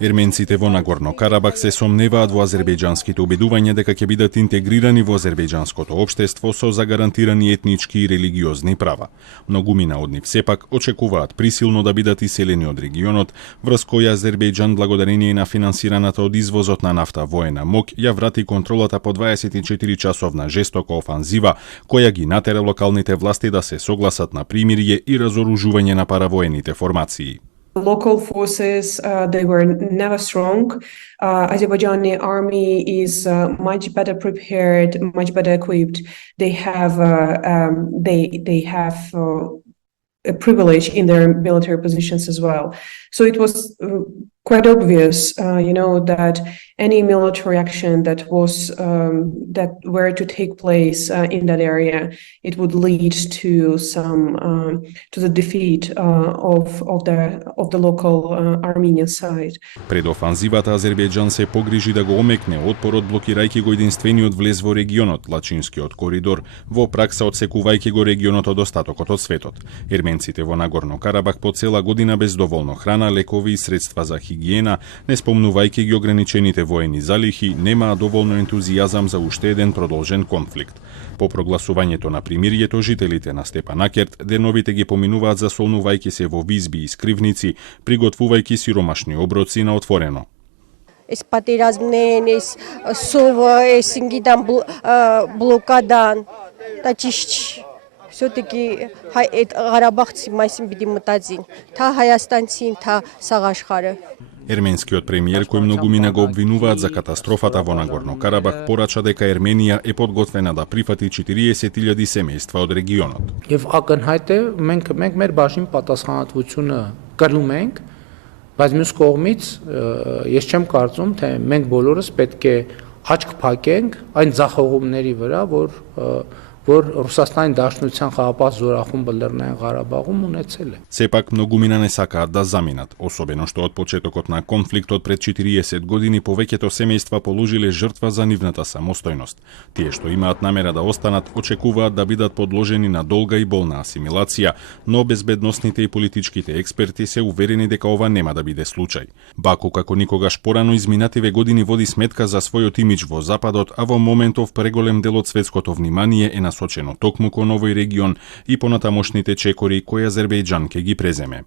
Ерменците во Нагорно Карабах се сомневаат во азербејџанските обидувања дека ќе бидат интегрирани во азербејџанското општество со загарантирани етнички и религиозни права. Многумина од нив сепак очекуваат присилно да бидат иселени од регионот, врз кој Азербејџан благодарение на финансираната од извозот на нафта воена моќ ја врати контролата по 24-часовна жестока офанзива, која ги натера локалните власти да се согласат на примирие и разоружување на паравоените формации. Local forces, they were never strong. Azerbaijani army is much better prepared, much better equipped. They have a privilege in their military positions as well. So it was quite obvious, that any military action that were to take place in that area, it would lead to to the defeat of the local Armenian side. Пред офанзивата Азербејџан се погрижи да го омекне отпорот, блокирајќи го единствениот влез во регионот, Лачинскиот коридор, во пракса одсекувајќи го регионот од остатокот од светот. Ерменците во Нагорно Карабах по цела година без доволно храна, лекови и средства за хигиена, не спомнувајќи ги ограничените воени залихи, немаа доволно ентузијазам за уште еден продолжен конфликт. По прогласувањето на примирието, жителите на Степанакерт деновите ги поминуваат засолнувајќи се во визби и скривници, приготвувајќи сиромашни оброци на отворено. Es պատերազմներն, es սովը, es ինգիտան բլոկադան, դա ճիշտ все-таки այդ Ղարաբաղցի մասին պիտի մտածին, թա հայաստանցին, թա սաղ աշխարհը. Ерменскиот премиер, кој многумина го обвинуваат за катастрофата во Нагорно Карабах, порача дека Ерменија е подготвена да прифати 40.000 семејства од регионот. Եվ ակնհայտ է, մենք մեր բաժին պատասխանատվությունը կրում ենք, բայց մյուս կողմից ես չեմ կարծում, թե մենք բոլորս պետք է աչք փակենք այն ձախողումների վրա, որ Ռուսաստանի Դաշնության խաղապահ զորախումբը Լեռնային Ղարաբաղում ունեցել է. Сепак многумина не сакаат да заминат, особено што од почетокот на конфликтот пред 40 години повеќето семејства положиле жртва за нивната самостојност. Тие што имаат намера да останат очекуваат да бидат подложени на долга и болна асимилација, но безбедносните и политичките експерти се уверени дека ова нема да биде случај. Баку како никогаш порано изминативе години води сметка за својот имидж во Западот, а во моментов преголем дел од светското внимание е насочено токму кон овој регион и понатамошните чекори кои Азербејџан ќе ги преземе.